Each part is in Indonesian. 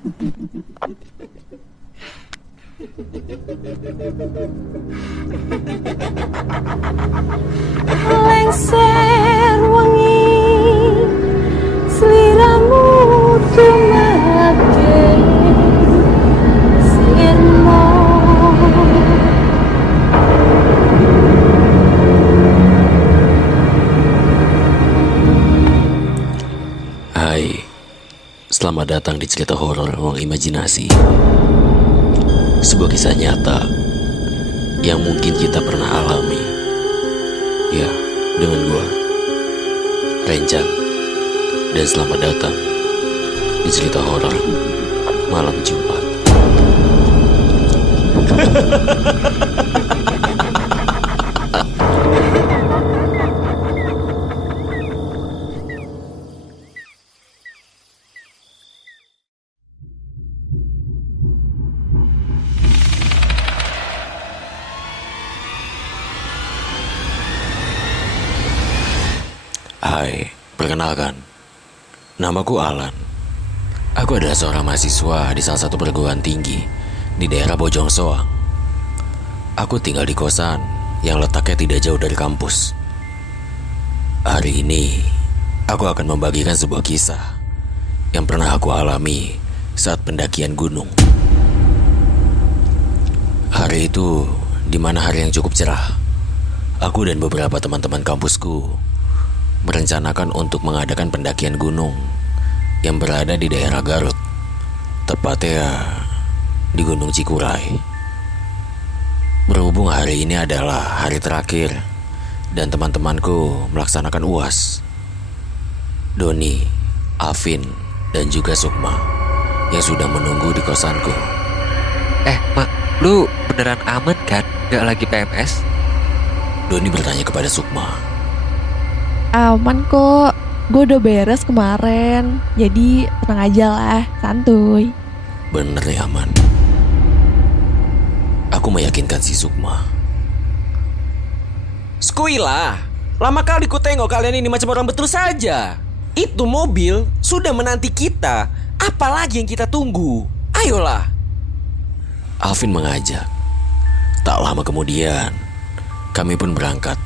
Lengser wengi sliramu tumake sirmo. Hai, selamat datang di cerita horor ruang imajinasi. Sebuah kisah nyata yang mungkin kita pernah alami. Ya, dengan gua, Rencan. Dan selamat datang di cerita horor malam Jumat. Hai, perkenalkan, namaku Alan. Aku adalah seorang mahasiswa di salah satu perguruan tinggi di daerah Bojong Soang. Aku tinggal di kosan yang letaknya tidak jauh dari kampus. Hari ini, aku akan membagikan sebuah kisah yang pernah aku alami saat pendakian gunung. Hari itu, di mana hari yang cukup cerah, aku dan beberapa teman-teman kampusku merencanakan untuk mengadakan pendakian gunung yang berada di daerah Garut, tepatnya di Gunung Cikuray. Berhubung hari ini adalah hari terakhir dan teman-temanku melaksanakan UAS, Doni, Alvin, dan juga Sukma yang sudah menunggu di kosanku. Mak, lu beneran aman kan? Gak lagi PMS? Doni bertanya kepada Sukma. Aman kok, gue udah beres kemarin. Jadi tenang aja lah, santuy. Bener nih aman. Aku meyakinkan si Sukma. Skuilah, lama kali ku tengok kalian ini macam orang betul saja. Itu mobil sudah menanti kita. Apalagi yang kita tunggu? Ayolah. Alvin mengajak. Tak lama kemudian, kami pun berangkat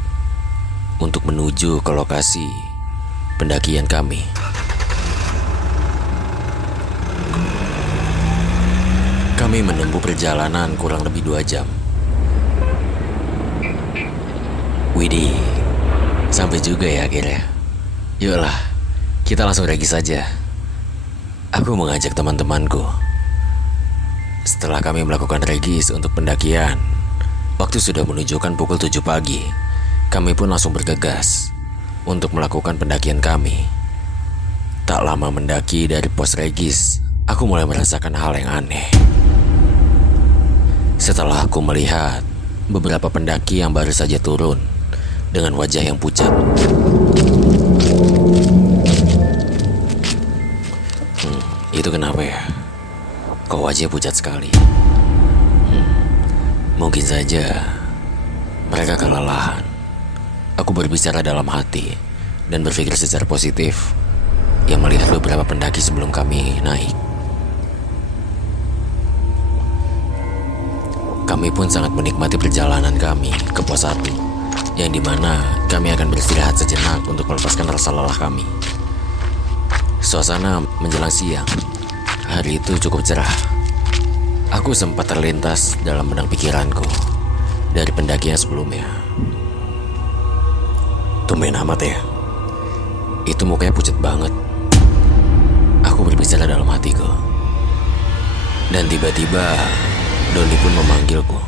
untuk menuju ke lokasi pendakian kami. Kami menempuh perjalanan kurang lebih 2 jam. Widih, sampai juga ya akhirnya. Yuklah, kita langsung regis saja. Aku mengajak teman-temanku. Setelah kami melakukan regis untuk pendakian, waktu sudah menunjukkan pukul 7 pagi. Kami pun langsung bergegas untuk melakukan pendakian kami. Tak lama mendaki dari pos regis, aku mulai merasakan hal yang aneh. Setelah aku melihat beberapa pendaki yang baru saja turun dengan wajah yang pucat. Itu kenapa ya? Kok wajahnya pucat sekali? Mungkin saja mereka kelelahan. Aku berbicara dalam hati dan berpikir secara positif yang melihat beberapa pendaki sebelum kami naik. Kami pun sangat menikmati perjalanan kami ke pos 1, yang dimana kami akan beristirahat sejenak untuk melepaskan rasa lelah kami. Suasana menjelang siang. Hari itu cukup cerah. Aku sempat terlintas dalam benang pikiranku dari pendakian sebelumnya. Tumben amat ya. Itu mukanya pucat banget. Aku berbicara dalam hatiku. Dan tiba-tiba Doni pun memanggilku.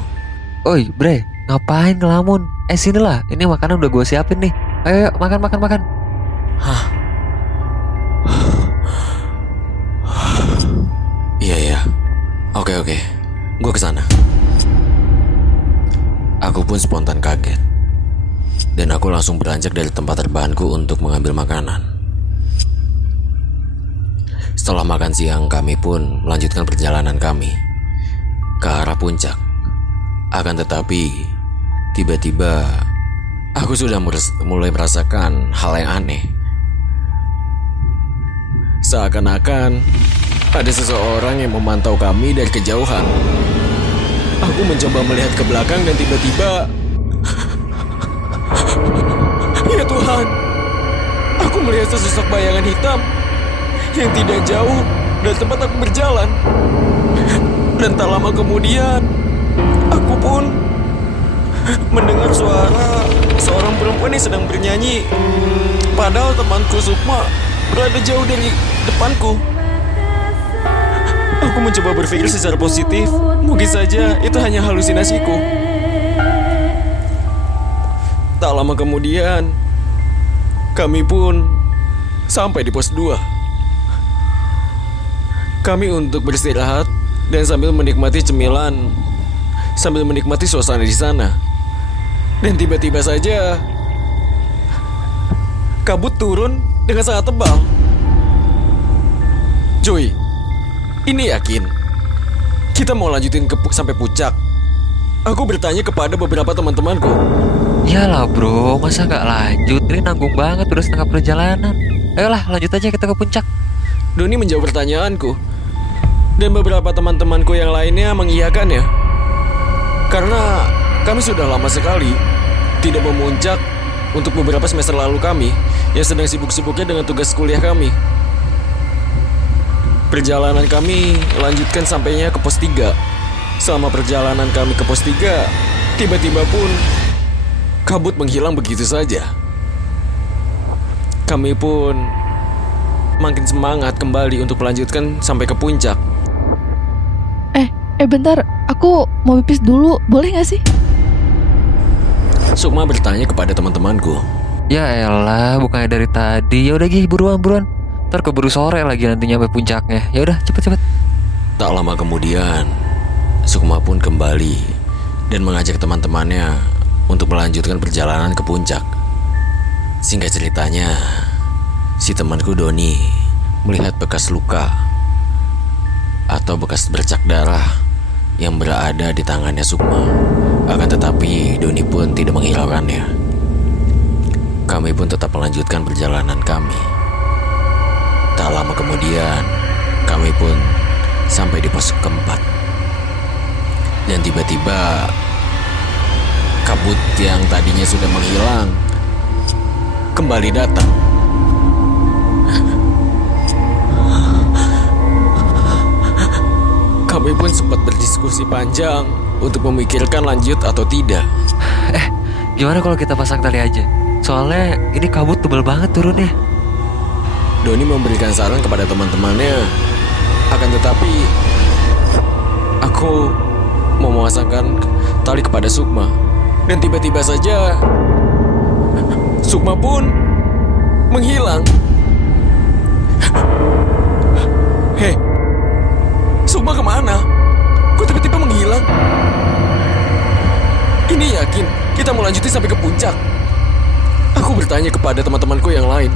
Oi bre, ngapain ngelamun? Sinilah, ini makanan udah gue siapin nih. Ayo makan. Hah? Iya. Oke. Gue kesana. Aku pun spontan kaget. Dan aku langsung beranjak dari tempat terbahanku untuk mengambil makanan. Setelah makan siang, kami pun melanjutkan perjalanan kami ke arah puncak. Akan tetapi, tiba-tiba aku sudah mulai merasakan hal yang aneh. Seakan-akan ada seseorang yang memantau kami dari kejauhan. Aku mencoba melihat ke belakang dan tiba-tiba... Ya Tuhan, aku melihat sesosok bayangan hitam yang tidak jauh dari tempat aku berjalan. Dan tak lama kemudian, aku pun mendengar suara seorang perempuan yang sedang bernyanyi. Padahal temanku Sukma berada jauh dari depanku. Aku mencoba berpikir secara positif. Mungkin saja itu hanya halusinasiku. Tak lama kemudian, kami pun sampai di pos 2. Kami untuk beristirahat dan sambil menikmati cemilan, sambil menikmati suasana di sana. Dan tiba-tiba saja kabut turun dengan sangat tebal. Joy, ini yakin kita mau lanjutin sampai puncak? Aku bertanya kepada beberapa teman-temanku. Iyalah bro, masa nggak lanjut? Ini nanggung banget, udah setengah perjalanan. Ayolah lanjut aja kita ke puncak. Doni menjawab pertanyaanku. Dan beberapa teman-temanku yang lainnya mengiyakan ya. Karena kami sudah lama sekali tidak memuncak untuk beberapa semester lalu kami yang sedang sibuk-sibuknya dengan tugas kuliah kami. Perjalanan kami lanjutkan sampainya ke pos 3. Selama perjalanan kami ke pos 3, tiba-tiba pun kabut menghilang begitu saja. Kami pun makin semangat kembali untuk melanjutkan sampai ke puncak. Bentar, aku mau pipis dulu, boleh gak sih? Sukma bertanya kepada teman-temanku. Ya elah, bukannya dari tadi. Ya udah Gi, buruan. Ntar keburu sore lagi nanti nyampe puncaknya. Ya udah, cepet. Tak lama kemudian, Sukma pun kembali dan mengajak teman-temannya untuk melanjutkan perjalanan ke puncak. Singkat ceritanya, si temanku Doni melihat bekas luka atau bekas bercak darah yang berada di tangannya Sukma. Akan tetapi Doni pun tidak menghiraukannya. Kami pun tetap melanjutkan perjalanan kami. Tak lama kemudian, kami pun sampai di pos keempat. Dan tiba-tiba kabut yang tadinya sudah menghilang kembali datang. Kami pun sempat berdiskusi panjang untuk memikirkan lanjut atau tidak. Gimana kalau kita pasang tali aja? Soalnya ini kabut tebal banget turunnya. Doni memberikan saran kepada teman-temannya. Akan tetapi aku mau memasangkan tali kepada Sukma. Dan tiba-tiba saja Sukma pun menghilang. Hei, Sukma kemana? Kok tiba-tiba menghilang? Ini yakin kita mau lanjutin sampai ke puncak? Aku bertanya kepada teman-temanku yang lain.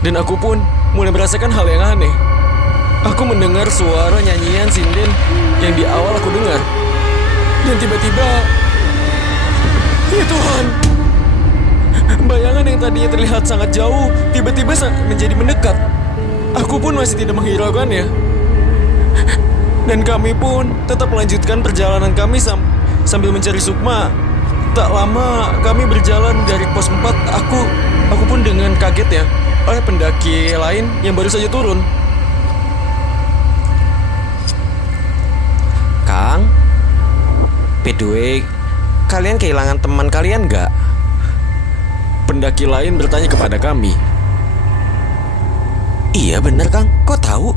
Dan aku pun mulai merasakan hal yang aneh. Aku mendengar suara nyanyian sinden yang di awal aku dengar. Dan tiba-tiba, ya Tuhan, bayangan yang tadinya terlihat sangat jauh tiba-tiba menjadi mendekat. Aku pun masih tidak menghiraukannya. Dan kami pun tetap melanjutkan perjalanan kami sambil mencari Sukma. Tak lama kami berjalan dari pos 4. Aku pun dengan kaget ya oleh pendaki lain yang baru saja turun. Kang, by the way, kalian kehilangan teman kalian gak? Pendaki lain bertanya kepada kami. Iya benar Kang, kok tahu?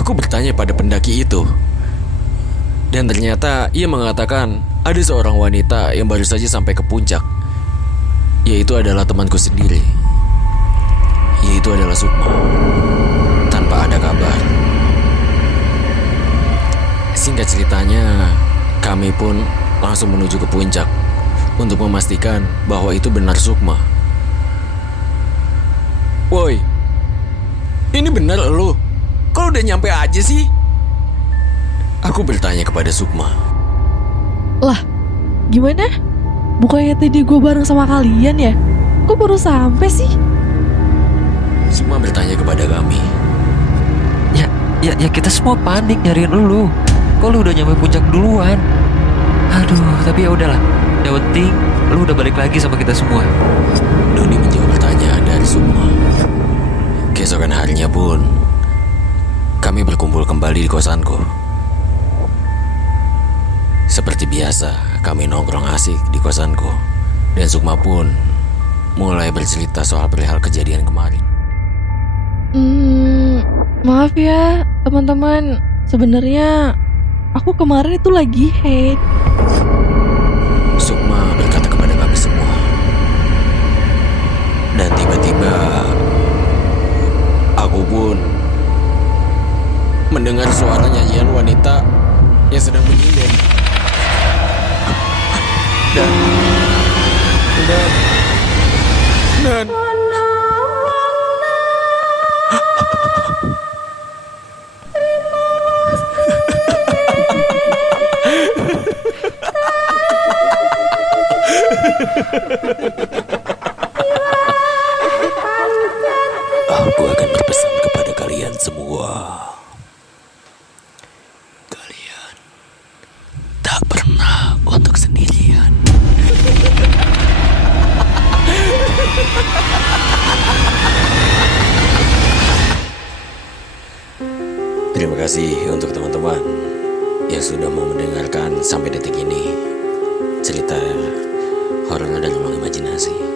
Aku bertanya pada pendaki itu. Dan ternyata ia mengatakan ada seorang wanita yang baru saja sampai ke puncak. Yaitu adalah temanku sendiri. Yaitu adalah Sukma. Tanpa ada kabar. Singkat ceritanya, kami pun langsung menuju ke puncak untuk memastikan bahwa itu benar Sukma. Woi, ini benar lo? Kok udah nyampe aja sih? Aku bertanya kepada Sukma. Lah, gimana? Bukannya tadi gue bareng sama kalian ya? Kok baru sampai sih? Sukma bertanya kepada kami. Ya kita semua panik nyariin lu. Kok lu udah nyampe puncak duluan? Aduh, tapi ya udahlah. Yang penting lu udah balik lagi sama kita semua. Doni menjawab pertanyaan dari Sukma. Keesokan harinya pun, kami berkumpul kembali di kosanku. Seperti biasa, kami nongkrong asik di kosanku. Dan Sukma pun mulai bercerita soal perihal kejadian kemarin. Maaf ya teman-teman, sebenarnya aku kemarin itu lagi hate. Sukma berkata kepada kami semua. Dan tiba-tiba aku pun mendengar suara nyanyian wanita yang sedang menyinden. Dan aku akan berpesan kepada kalian semua. Kalian tak pernah untuk sendirian. Terima kasih untuk teman-teman yang sudah mau mendengarkan sampai detik ini cerita horor dari ruang imajinasi.